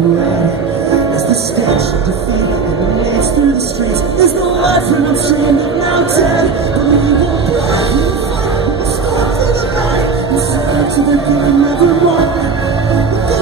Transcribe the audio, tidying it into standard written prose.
parade. As the stage defeat emanates through the streets, there's no life when I'm streamed and now dead. But we will burn, we will fight, we will storm through the night, and surrender to the good nevermore.